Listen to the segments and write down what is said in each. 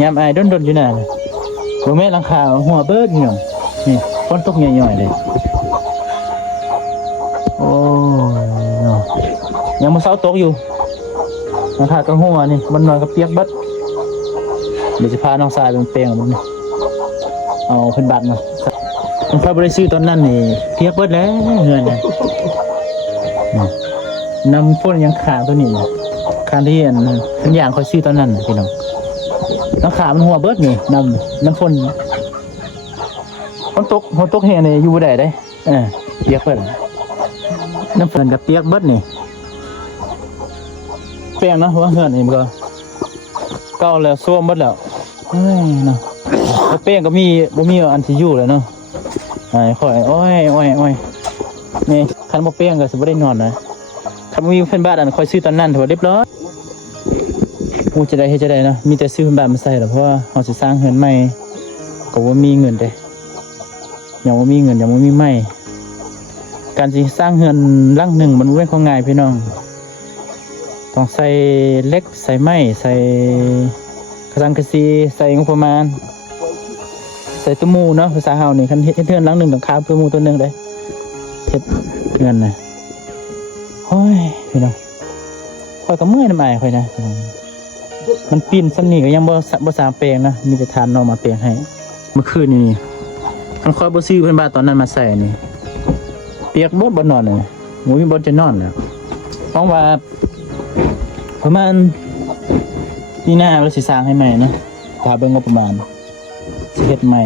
ยามไอ้ดนอยู่น่ะบ่แม่หลังคาหัวเบิดนี่นี่ฝนตกใหญ่ๆเลยโอ้เนาะยังบ่เซาตกอยู่หลังคาก็หัวนี่มันนอนก็เปียกเบิดเดี๋ยวจะพาน้องสายไปเปลงมันเอาเพิ่นบัตรมาผมพาบ่ได้ซื้อตอนนั้นนี่เปียกเบิดแล้วเฮือนน่ะน้ำฝนยังขาดตัวนี้คานที่อันอย่างค่อยซื้อตอนนั้นพี่น้องน้ำขามันหัวเบิดนี่น้ำฝนตกแห้งนี่อยู่บ่ได้เด้เปียกเบิดน้ำฝนกับเปียกเบิดนี่แป้งนะว่าเฮือนนี่มันก็เก่าแล้วซ่วมเบิดแล้วเฮ้ยเนาะแป้งก็บ่มีอันที่อยู่แล้วเนาะค่อยโอ้ยนี่คันบ่แป้งก็สิบ่ได้นอนนะคันบ่มีเพิ่นบ้านอันค่อยซื้อตอนนั้นถือว่าเรียบร้อยกูจะได้เฮ็ดจะได้นะมีแต่ซื้อเพิ่นบ้านมาใส่แล้วเพราะว่าเฮาสิสร้างเฮือนใหม่ก็บ่มีเงินเด้ยังบ่มีเงินยังบ่มีไม้การสิสร้างเฮือนหลังหนึ่งมันบ่แม่นของง่ายพี่น้องต้องใส่เหล็กใส่ไม้ใส่กระสังกะสีใส่งบประมาณใส่ตุ้มูเนาะภาษาเฮานี่คันเฮ็ดเฮือนหลังหนึ่งต้องคาตุ้มูตัวนึงเด้เฮ็ดเงินน่ะโอ้ยพี่น้องข่อยก็เมื่อยน้ำอายข่อยนะมันปีนซ้ำนี่ก็ยังบ่สร้างแปลงนะมีแต่ทานนอกมาแปลงให้เมื่อคืนนี่มันค่อยบ่ซื้อเพิ่นบ้านตอนนั้นมาใส่นี่เปียกบ่นอนเลยหมูมีบ่จะนอนแล้วเพราะว่าประมาณปีหน้าเราสิสร้างให้ใหม่เนาะถ้าเบิ่งงบประมาณสิเฮ็ดใหม่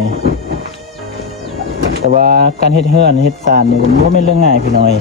แต่ว่าการเฮ็ดเฮือนเฮ็ดศาลนี่ก็บ่แม่นเรื่องง่ายพี่น้อย